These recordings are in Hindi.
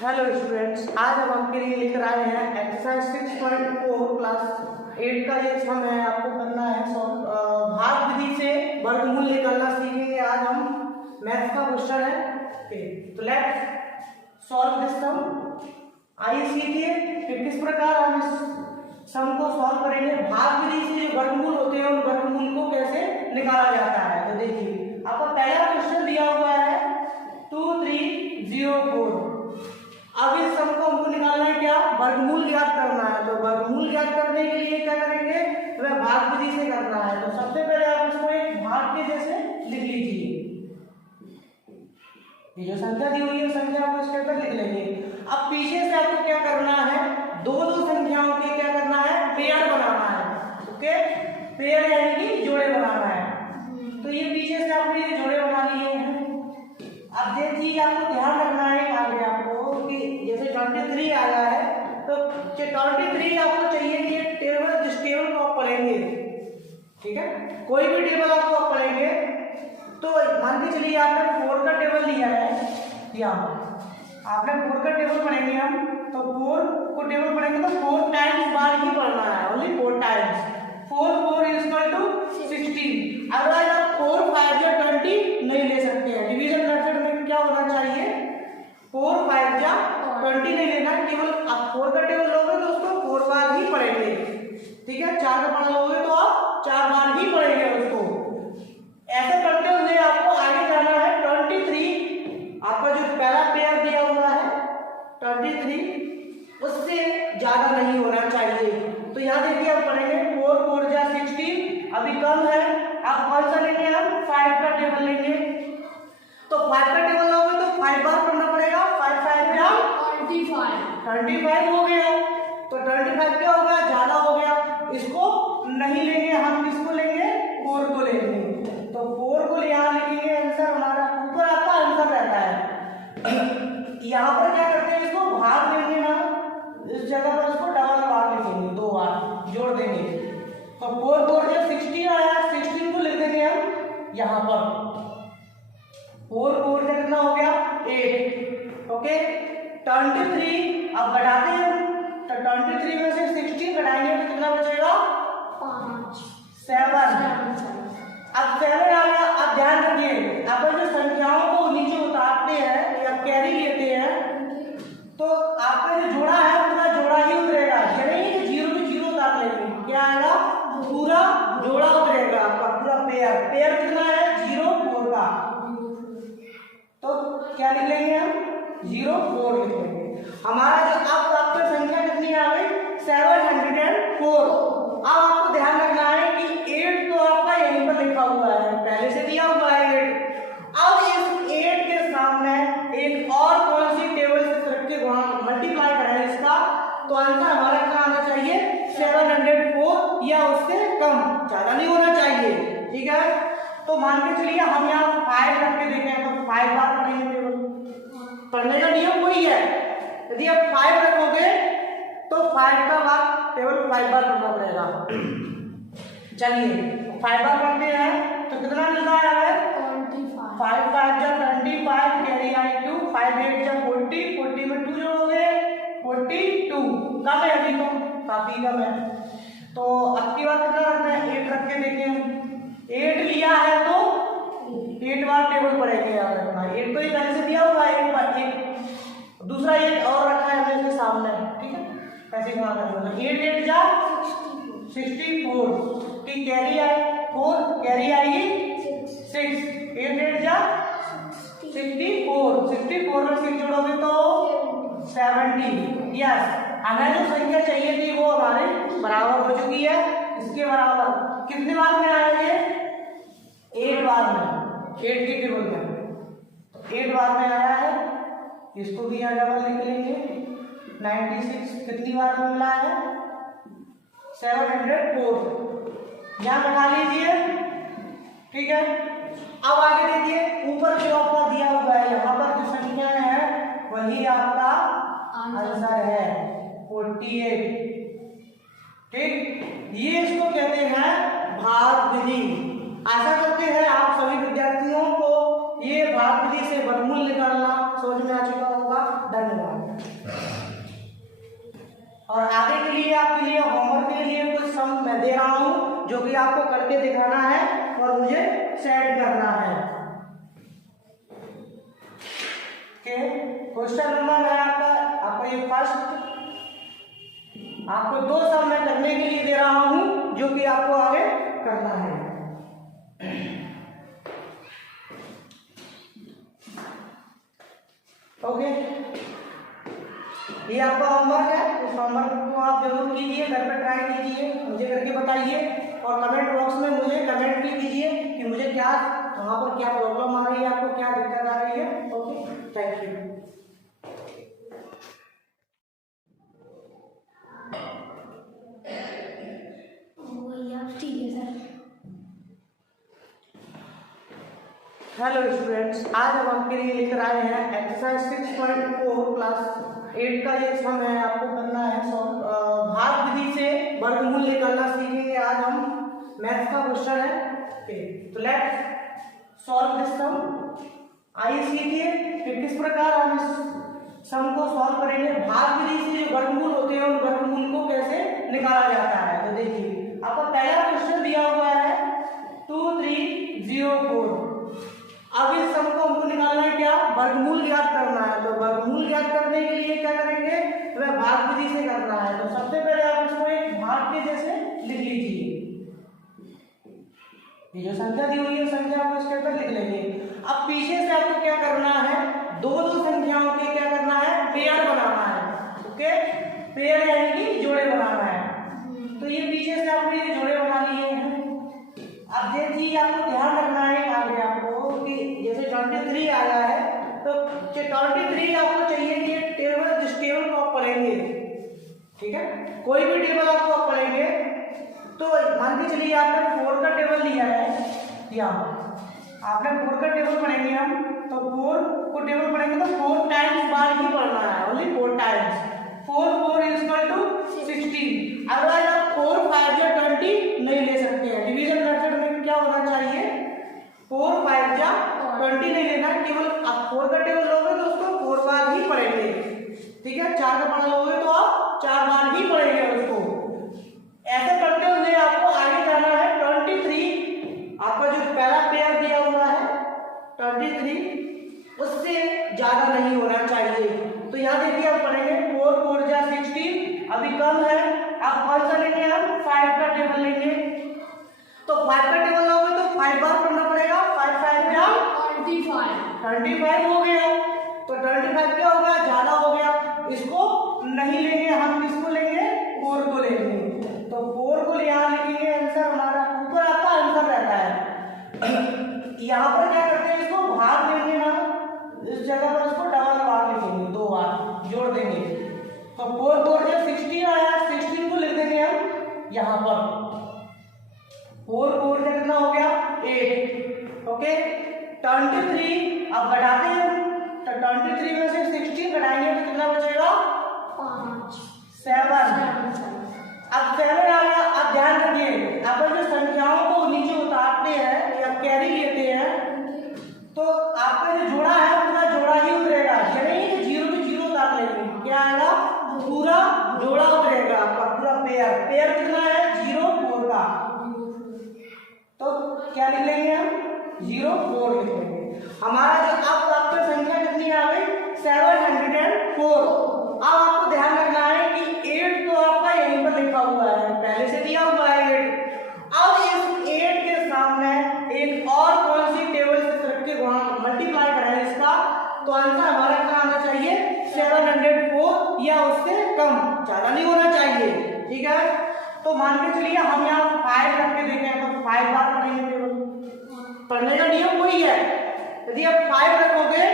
हेलो स्टूडेंट्स, आज हम आपके लिए लेकर आए हैं एक्सरसाइज 6.4 क्लास 8 का ये सम है। आपको करना है भाग विधि से वर्गमूल निकालना सीखेंगे। आज हम मैथ्स का क्वेश्चन है। तो लेट्स सॉल्व दिस सम। आइए सीखिए कि किस प्रकार हम इस सम को सॉल्व करेंगे। भाग विधि से जो वर्गमूल होते हैं उन वर्गमूल को कैसे निकाला जाता है। तो देखिए, आपका पहला क्वेश्चन दिया हुआ है 2304। अब इस सम को हमको निकालना है क्या, वर्गमूल ज्ञात करना है। तो वर्गमूल ज्ञात करने के लिए क्या करेंगे, वह भाग विधि से करना है। तो सबसे पहले आप इसको एक भाग के जैसे लिख लीजिए। ये जो संख्या दी हुई है संख्या को इसके ऊपर लिख लेंगे। अब पीछे से आपको क्या करना है, दो संख्याओं के क्या करना है, पेयर बनाना है। ओके, पेयर यानी कि जोड़े बनाना है। तो ये पीछे से आपने ये जोड़े बना लिए हैं। अब ये चीज आपको ध्यान रखना है आगे आपको कि जैसे 23 आया है तो 23 आपको चाहिए कि टेबल, जिस टेबल को आप पढ़ेंगे, ठीक है, कोई भी टेबल आपको आप पढ़ेंगे तो मान के चलिए आपने 4 का टेबल लिया है, या आपने 4 का टेबल पढ़ेंगे हम, तो 4 को टेबल पढ़ेंगे तो 4 टाइम्स बार ही पढ़ना है, only 4 times. 4 is equal to 16। अगर आप 4 5 या 20 नहीं ले सकते हैं। डिवीजन मेथड में क्या होना चाहिए, 4 5 या 20 नहीं लेना, केवल आप 4 का टेबल लोगे तो उसको 4 बार ही पढ़ेंगे, ठीक है। 4 का पढ़ा लोगे तो आप 4 बार ही पढ़ेंगे उसको। ऐसे करते हुए आपको आगे जाना है 23। आपका जो पहला पेयर दिया हुआ है 23, उससे ज्यादा नहीं होना चाहिए। तो यहाँ देखिए आप पढ़ेंगे 4 4 जा 16, अभी कम है। आप कौन सा लेंगे, हम 5 का टेबल लेंगे। तो 5 का टेबल लोगे तो 5 बार पढ़ना पड़ेगा। 5 5 जा 25 हो गया। तो 25 क्या हो गया, ज्यादा हो गया। इसको नहीं लेंगे हम, किसको लेंगे, 4 को लेंगे। तो 4 को यहाँ लिखेंगे, आंसर हमारा ऊपर आपका आंसर रहता है। यहाँ पर क्या करते हैं, इसको भाग लेंगे ना, इस जगह पर इसको डबल बार लिखेंगे, 2 बार जोड़ देंगे। तो 4 4 जब 16 आया, 16 को लिख देंगे हम यहाँ पर। 4 4 से कितना हो गया, 8। ओके, 23 अब बढ़ाते हैं। तो 23 में से 16 घटाएंगे तो कितना बचेगा, 7। अब 7 आ गया। अब ध्यान रखिए, अपन जो संख्याओं को नीचे उतारते हैं या कैरी लेते हैं तो आपका जो जोड़ा है पूरा जोड़ा ही उतरेगा। ये नहीं कि 0 में 0 उतार लेंगे, क्या आएगा, पूरा जोड़ा उतरेगा आपका, पूरा पेयर। पेयर कितना है, 0 4 का। तो क्या लिख लेंगे हम, 0 4 लिख लेंगे। हमारा जो अब आपकी संख्या कितनी आ गई, 704। अब आपको ध्यान रखना है कि 8 तो आपका यहीं पर लिखा हुआ है, पहले से दिया हुआ है 8। अब इस 8 के सामने एक और कौन सी टेबल से रख के मल्टीप्लाई करें इसका, तो आंसर हमारा क्या आना चाहिए, 704 या उससे कम, ज्यादा नहीं होना चाहिए, ठीक है। तो मान के चलिए हम यहाँ 5 रख के देखें तो 5 बार पढ़ेंगे टेबल। पढ़ने का नियम वही है, यदि आप 5 रखोगे तो 5 का बार टेबल 5 बार पढ़ना पड़ेगा। चलिए 5 बार पढ़ते हैं तो कितना मिलता है, 5 5 जा 25, कैरी आई 2, 5 8 जा 40, 40 में 2 जोड़ोगे 42। कम है अभी, तो काफी कम है। तो अब की बात कितना रखना है, 8 रख के देखें। 8 लिया है तो 8 बार टेबल पढ़ेंगे, याद रखना। 8 तो ये पहले से दिया हुआ है, एक दूसरा 8 और रखा है अपने सामने, ठीक है, ऐसे कहाँ करेंगे। 8 8 जा 64 की कैरी आई 4, कैरी आएगी 6, 8 8 जा 64, 64 में 6 जोड़ोगे तो 70। यस, हमें जो संख्या चाहिए थी वो हमारे बराबर हो चुकी है। इसके बराबर कितने बार में आया ये, 8 बार में, 8 की टेबल में 8 बार में आया है। इसको भी यहाँ डबल लिख लेंगे। 96 कितनी बार में मिला है, 704, यहाँ बैठा लीजिए, ठीक है। अब आगे देखिए, ऊपर जो आपका दिया हुआ है यहाँ पर जो संख्या है वही आपका आंसर है 48, ठीक। ये इसको कहते हैं भाग विधि। आशा करते हैं आप सभी विद्यार्थियों को ये भाग विधि से वर्गमूल निकालना समझ में आ चुका होगा। धन्यवाद। रहा हूँ जो कि आपको करके दिखाना है और मुझे सेट करना है। क्वेश्चन नंबर है आपका ये फर्स्ट, आपको 2 सम मैं करने के लिए दे रहा हूँ जो कि आपको आगे करना है। ओके, ये आपका होमवर्क है, इस होमवर्क को आप जरूर कीजिए, घर पे ट्राई कीजिए, मुझे करके बताइए और कमेंट बॉक्स में मुझे कमेंट भी कीजिए कि मुझे क्या वहाँ पर क्या प्रॉब्लम आ रही है, आपको क्या दिक्कत आ रही है। Okay, thank you. ठीक है सर। हेलो स्टूडेंट्स, आज हम आपके लिए लेकर आए हैं एक्सरसाइज 6.4 क्लास 8 का ये सम है, आपको करना है भाग विधि से वर्गमूल निकालना सीखेंगे। आज हम मैथ्स का क्वेश्चन है, तो लेट्स सॉल्व दिस सम। आइए सीखिए कि किस प्रकार हम इस सम को सॉल्व करेंगे। भाग विधि से जो वर्गमूल होते हैं उन वर्गमूल को कैसे निकाला जाता है। तो देखिए, आपका पहला क्वेश्चन दिया हुआ है 2304। अब इस सम को हमको निकालना है क्या, वर्गमूल ज्ञात करना है। तो वर्गमूल ज्ञात करने के लिए क्या करेंगे, वह भाग विधि से करना है। तो सबसे पहले आप इसको एक भाग के जैसे लिख लीजिए। ये जो संख्या दी हुई है संख्या को इसके ऊपर लिख लेंगे। अब पीछे से आपको क्या करना है, दो संख्याओं के क्या करना है, पेयर बनाना है। ओके, पेयर यानी कि जोड़े बनाना है। तो ये पीछे से आपने ये जोड़े बना लिए हैं। अब ये चीज आपको ध्यान रखना है आगे आपको कि जैसे 23 आया है तो 23 आपको चाहिए कि ये टेबल, जिस टेबल को आप पढ़ेंगे, ठीक है, कोई भी टेबल आपको आप पढ़ेंगे तो मान के चलिए आपने 4 का टेबल लिया है, या आपने 4 का टेबल पढ़ेंगे हम, तो 4 को टेबल पढ़ेंगे तो 4 टाइम्स बार ही पढ़ना है, only 4 times. 4 4 is equal to 16। Otherwise आप 4 5 या 20 नहीं ले सकते हैं। डिवीजन मेथड में क्या होना चाहिए, 4 5 या 20 नहीं लेना, केवल आप 4 का टेबल लोगे तो उसको 4 बार ही पढ़ेंगे, ठीक है। 4 का पढ़ा लोगे तो आप 4 बार ही पढ़ेंगे उसको। ऐसे करते हुए आपको आगे जाना है। 23 आपका जो पहला पेयर दिया हुआ है 23, उससे ज्यादा नहीं होना चाहिए। तो यहाँ देखिए आप पढ़ेंगे 4 4 जा 16, अभी कम है, आप कौन सा लेंगे, हम 5 का टेबल लेंगे। तो 5 का टेबल लोगे तो 5 बार पढ़ना पड़ेगा। 5 5 जा 25 हो गया। तो 25 क्या हो गया, ज्यादा हो गया, इसको नहीं लेंगे हम, किसको लेंगे, 4 को लेंगे। तो 4 को यहाँ लिखेंगे, आंसर हमारा ऊपर आपका आंसर रहता है। यहाँ पर क्या करते हैं, इसको भाग लेंगे हम, इस जगह पर इसको डबल बार लिखेंगे, 2 बार जोड़ देंगे। तो 4 4 जब 16 आया, 16 को लिख देंगे हम यहाँ पर। 4 4 से कितना हो गया, 8। ओके, 23 अब घटाते हैं हम, तो 23 में से 16 घटाएंगे तो कितना बचेगा, 7। अब 7 आ गया। अब ध्यान रखिए, अपन जो संख्याओं को नीचे उतारते हैं या कैरी लेते हैं तो आपका जो जोड़ा है पूरा जोड़ा ही उतरेगा, ये नहीं कि 0 में 0 उतार लेंगे, क्या आएगा, पूरा जोड़ा उतरेगा आपका, पूरा पेयर। पेयर कितना है, 0 4 का, तो क्या लिख लेंगे हम, 0 4 लिख लेंगे। हमारा जो अब आपका संख्या कितनी आ गई, 704। अब आपको ध्यान रखना है कि 8 तो आपका यहीं पर लिखा हुआ है, पहले से दिया हुआ है 8। अब इस 8 के सामने एक और कौन सी टेबल से रख के मल्टीप्लाई करें इसका, तो आंसर हमारा क्या आना चाहिए, 704 या उससे कम, ज्यादा नहीं होना चाहिए, ठीक है। तो मान के चलिए हम यहाँ 5 रख के देखें तो 5 बार पढ़ेंगे टेबल, पढ़ने का नियम वही है। यदि आप 5 रखोगे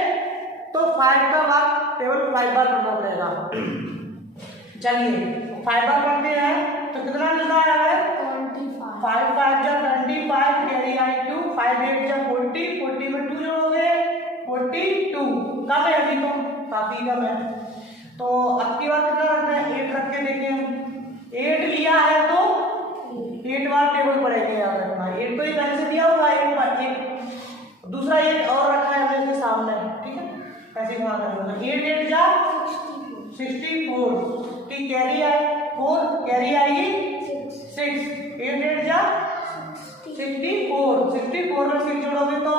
तो 5 का बार टेबल 5 बार पढ़ना पड़ेगा। चलिए 5 बार पढ़ते हैं तो कितना मिलता है, 5 5 जा 25, कैरी आई 2, 5 8 जा 40, 40 में 2 जोड़ोगे 42, कम है अभी तो, काफी कम है। तो अब की बार कितना रखना है, 8 रख के देखें, 8 लिया है तो 8 बार टेबल पढ़ेंगे, याद रखना। 8 तो ये पहले से दिया हुआ है, 1 दूसरा 1 और रखा है हमने इसके सामने, ठीक है, ऐसे वहां करेंगे। 8 8 जा 64 की कैरी आई 4, कैरी आएगी 6, 8 करोगे तो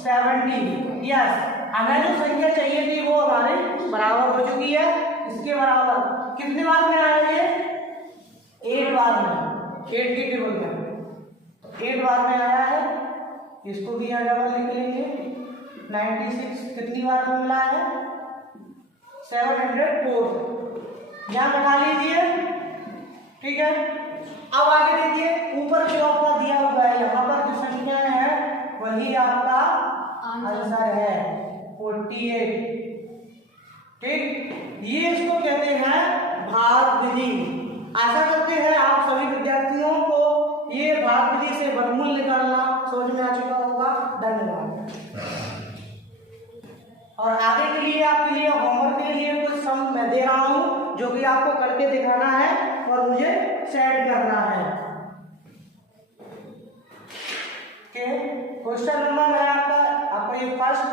70। यस, हमें जो संख्या चाहिए थी वो हमारे बराबर हो चुकी है। इसके बराबर कितने बार में आया ये? 8 बार में, 8 की टेबल में 8 बार में आया है। इसको भी यहाँ डबल लिख लेंगे। 96 कितनी बार में मिला है? 704। यहाँ बैठा लीजिए, ठीक है। अब आगे देखिए, ऊपर जो आपका दिया हुआ है यहाँ पर जो संख्या है वही आपका आंसर है 48। ठीक, ये इसको कहते हैं भाग विधि। आशा करते हैं आप सभी विद्यार्थियों को ये भाग विधि से वर्गमूल निकालना समझ में आ चुका होगा। धन्यवाद। और आगे के लिए आपके लिए होमवर्क के लिए कुछ सम मैं दे रहा हूं जो कि आपको करके दिखाना है और मुझे सेट करना है। क्वेश्चन नंबर है आपका ये फर्स्ट।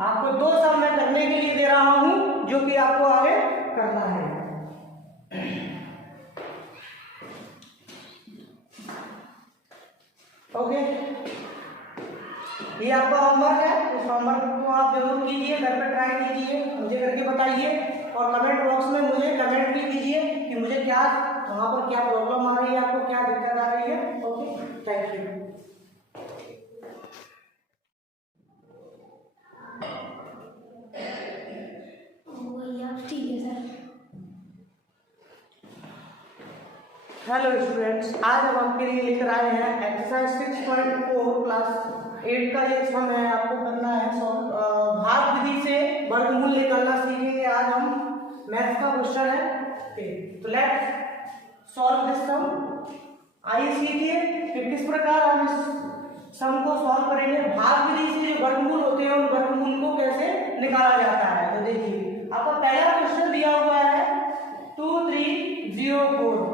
आपको 2 सम मैं करने के लिए दे रहा हूं जो कि आपको आगे करना है। ओके, ये आपका होमवर्क है। इस होमवर्क को आप जरूर कीजिए, घर पे ट्राई कीजिए, मुझे करके बताइए और कमेंट बॉक्स में मुझे कमेंट भी कीजिए कि मुझे क्या वहाँ पर क्या प्रॉब्लम आ रही है, आपको क्या दिक्कत आ रही है। Okay, thank you. ठीक है सर। हेलो स्टूडेंट्स, आज हम आपके लिए लेकर आए हैं एक्सरसाइज 6.4 क्लास 8 का ये सम है। आपको करना है भाग विधि से वर्गमूल निकालना सीखेंगे। आज हम मैथ्स का क्वेश्चन है। तो लेट्स सॉल्व दिस सम। आइए सीखिए कि किस प्रकार हम इस सम को सॉल्व करेंगे। भाग विधि से जो वर्गमूल होते हैं उन वर्गमूल को कैसे निकाला जाता है। तो देखिए, आपका पहला क्वेश्चन दिया हुआ है 2304।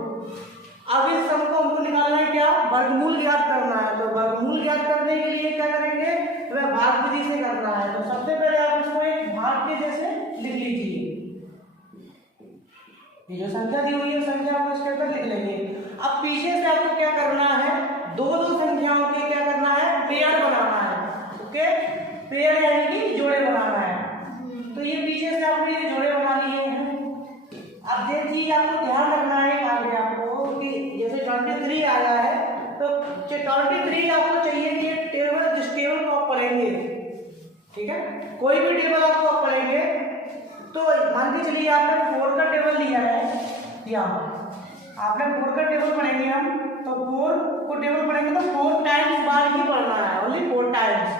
अब इस सम को हमको निकालना है क्या? वर्गमूल ज्ञात करना है। तो वर्गमूल ज्ञात करने के लिए क्या करेंगे? वह भाग विधि से करना है। तो सबसे पहले आप इसको एक भाग के जैसे लिख लीजिए। ये जो संख्या दी हुई है संख्या आपको इसके अंदर लिख लेंगे। अब पीछे से आपको क्या करना है? दो संख्याओं के क्या करना है? पेयर बनाना है। ओके, पेयर यानी कि जोड़े बनाना है। तो ये पीछे से आपने ये जोड़े बना लिए हैं। अब देखिए, आपको ध्यान रखना है आगे आपको कि जैसे 23 आया है तो 23 आपको चाहिए कि टेबल, जिस टेबल को आप पढ़ेंगे, ठीक है, कोई भी टेबल आपको आप पढ़ेंगे तो मान के चलिए आपने 4 का टेबल लिया है। यहाँ आपने 4 का टेबल पढ़ेंगे हम, तो 4 को टेबल पढ़ेंगे तो 4 टाइम्स बार ही पढ़ना है, only 4 times.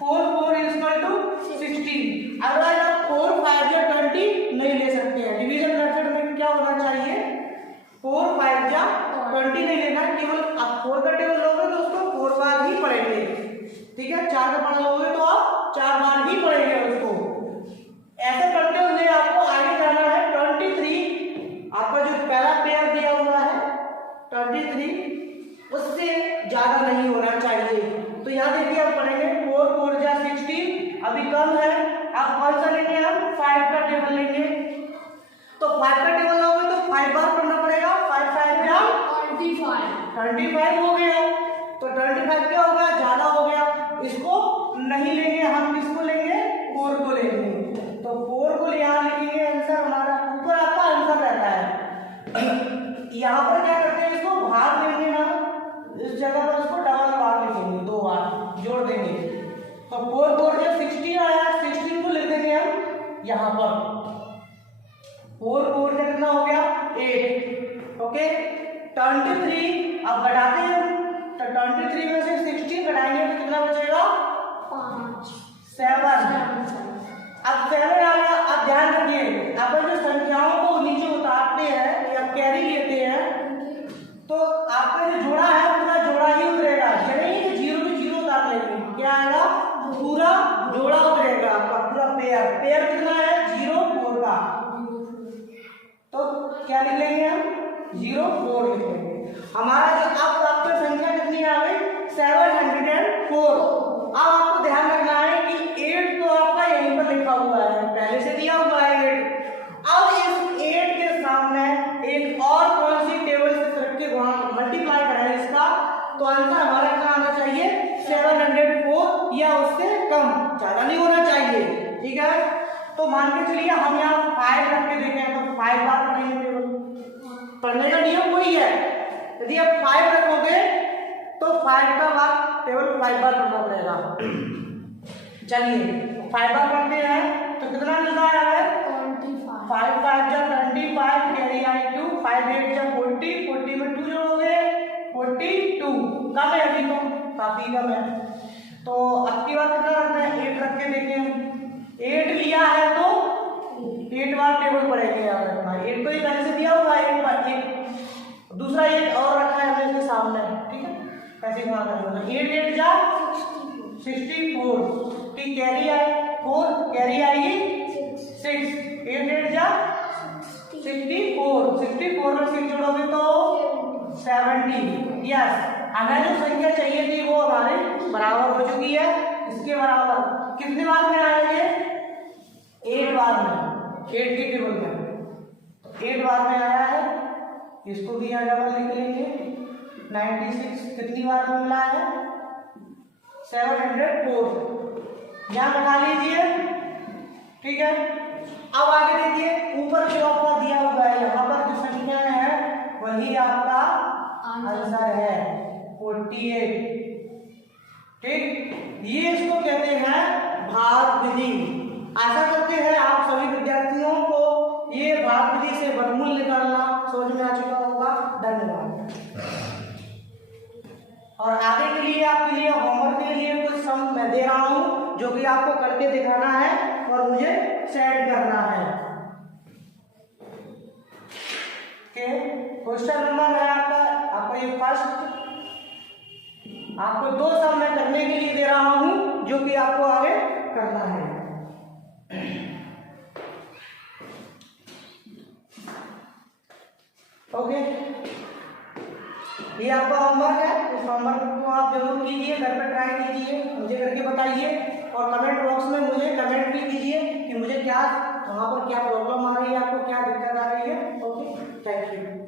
4 is equal to 16। अगर आप 4 5 या 20 नहीं ले सकते हैं। डिवीजन मेथड में क्या होना चाहिए? 4 5 या 20 नहीं लेना, केवल आप 4 का टेबल लोगे तो उसको 4 बार ही पढ़ेंगे। ठीक है, 4 का पढ़ा लोगे तो आप 4 बार ही पढ़ेंगे उसको। ऐसे पढ़ते हुए आपको आगे जाना है। 23 आपका जो पहला पेयर दिया हुआ है 23, उससे ज्यादा नहीं होना चाहिए। तो यहाँ देखिए आप पढ़ेंगे 4 4 जा 16, अभी कम है। आप कौन सा लेंगे? हम 5 का टेबल लेंगे। तो 5 का टेबल लोगे तो 5 बार पढ़ना पड़ेगा। 5 5 जा 25 हो गया। तो 25 क्या हो गया? ज्यादा हो गया। इसको नहीं लेंगे हम, किसको लेंगे? 4 को लेंगे। तो 4 को यहाँ लिखेंगे, आंसर हमारा ऊपर आपका आंसर रहता है। यहाँ पर क्या करते हैं? इसको भाग लेंगे ना, इस जगह पर इसको डबल बार लिखेंगे, 2 बार जोड़ देंगे। तो 4 4 जब 16 आया, 16 को लिख देंगे हम यहाँ पर। 4 4 से कितना हो गया? 8। ओके, 23 अब घटाते हैं। तो 23 में से 16 घटाएंगे तो कितना बचेगा? 7। अब 7 आ गया। अब ध्यान रखिए, अपन जो संख्याओं को नीचे उतारते हैं या कैरी लेते हैं तो आपका जो जोड़ा है पूरा जोड़ा ही उतरेगा। ये नहीं कि 0 पे 0 उतार लेंगे। क्या आएगा? पूरा जोड़ा उतरेगा आपका, पूरा पेयर। पेयर कितना है? 0 4 का। तो क्या लिख लेंगे हम? 0 4 लिख लेंगे। हमारा जो अब आपका संख्या कितनी आ गई? 704। अब आपको ध्यान रखना है कि 8 तो आपका यहीं पर लिखा हुआ है, पहले से दिया हुआ है 8। अब इस 8 के सामने एक और कौन सी टेबल से रख के मल्टीप्लाई करें इसका, तो आंसर हमारा कितना आना चाहिए? लिए हम यहाँ 5 रख के देखें तो 5 बार पढ़ेंगे टेबल। पढ़ने का नियम वही है, यदि आप 5 रखोगे तो 5 का बार टेबल 5 बार पढ़ना पड़ेगा। चलिए 5 बार पढ़ते हैं तो कितना मिलता है हमें? 5 5 जा 25, कैरी आई 2, 5 8 जा 40, 40 में 2 जोड़ोगे 42। कम है अभी तो, काफी कम है। तो अब की बार कितना रखना है? 8 रख के देखें। 8 लिया है तो 8 बार टेबल पड़ेगा याद रखना। 8 तो ये पहले से दिया हुआ है, 1 बार 1 दूसरा 8 और रखा है हमने इसके सामने, ठीक है, ऐसे ही ध्यान रखना। 8 8 जा 64, ठीक, कैरी आई 4, कैरी आएगी 6, 8 8 जा 64, 64 में 6 जोड़ोगे तो 70। यस, हमें जो संख्या चाहिए थी वो हमारे बराबर हो चुकी है। इसके बराबर कितने बार में आएंगे? 8 बार में, 8 की टेबल में 8 बार में आया है। इसको भी यहाँ डबल लिख लेंगे। 96 कितनी बार में मिला है? 704, यहाँ बैठा लीजिए, ठीक है। अब आगे देखिए, ऊपर जो आपका दिया हुआ है यहाँ पर जो संख्या है वही आपका आंसर है 48, ठीक। ये इसको कहते हैं भाग विधि। आशा करते हैं आप सभी विद्यार्थियों को ये भाग विधि से वर्गमूल निकालना समझ में आ चुका होगा। धन्यवाद। और आगे के लिए आपके लिए होमवर्क के लिए कुछ सम मैं दे रहा हूं जो कि आपको करके दिखाना है और मुझे सेंड करना है। क्वेश्चन नंबर है आपका ये फर्स्ट। आपको 2 सम मैं करने के लिए दे रहा हूं जो कि आपको आगे करना है। ओके, ये आपका होमवर्क है। इस होमवर्क को आप जरूर कीजिए, घर पे ट्राई कीजिए, मुझे करके बताइए और कमेंट बॉक्स में मुझे कमेंट भी कीजिए कि मुझे क्या वहाँ पर क्या प्रॉब्लम आ रही है, आपको क्या दिक्कत आ रही है। Okay, thank you.